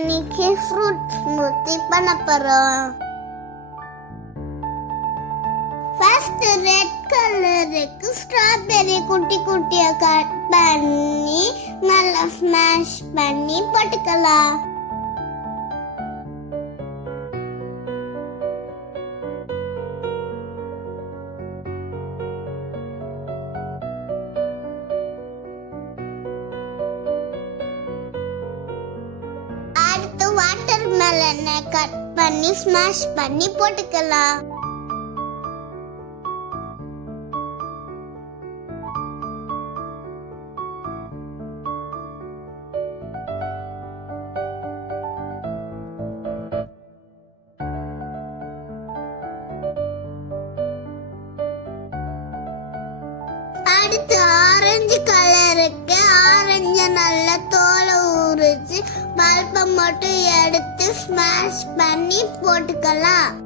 இன்னைக்கு fruit smoothie பண்ண போறோம். ஃபர்ஸ்ட் ரெட் கலருக்கு ஸ்ட்ராபெரி குட்டி குட்டியா கட் பண்ணி நல்லா ஸ்மாஷ் பண்ணி போட்டுக்கலாம். அடுத்து வாட்டர் மெலனை கட் பண்ணி ஸ்மாஷ் பண்ணி போட்டுக்கலாம். அடுத்து ஆரஞ்சு கலருக்கு ஆரஞ்சு நல்லா தோலை உரிச்சு பல்பை மட்டும் எடுத்து ஸ்மாஷ் பண்ணி போட்டுக்கலாம்.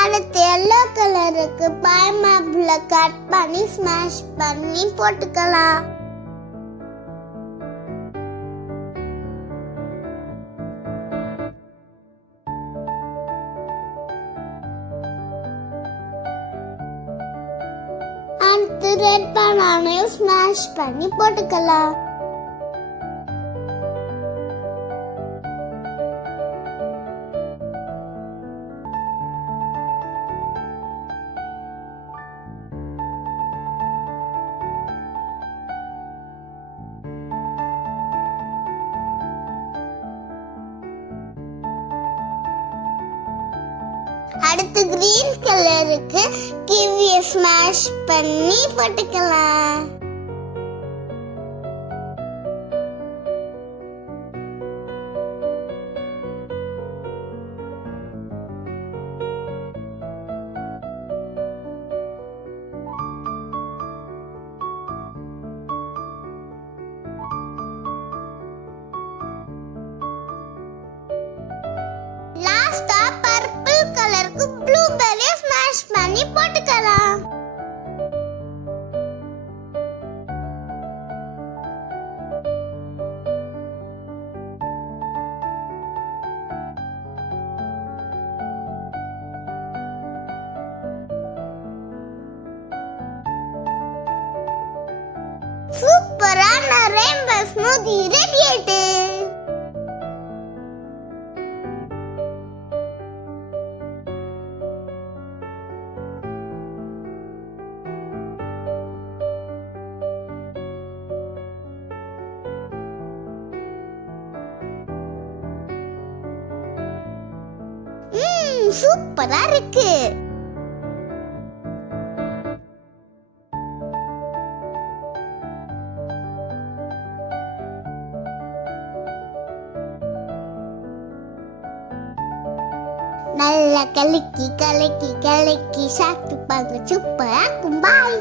அடுத்து எல்லோ கலருக்கு பைனாப்பிள கட் பண்ணி ஸ்மாஷ் பண்ணி போட்டுக்கலாம். அடுத்து ரெட் பனானாவையும் ஸ்மாஷ் பண்ணி போட்டுக்கலாம். அடுத்து கிரீன் கலருக்கு கிவியை ஸ்மாஷ் பண்ணி போட்டுக்கலாம். லாஸ்டா பர்பிள் கலருக்கு ப்ளூபெர்ரியை ஸ்மாஷ் பண்ணி போட்டுக்கலாம். சூப்பரான ரெயின்போ ஸ்மூத்தி ரெடி ஆயிட்டு. சூப்பரா இருக்கு. நல்லா கலக்கி கலக்கி கலக்கி சாப்பிட்டு பார்க்க சூப்பரா இருக்கும். பாய்.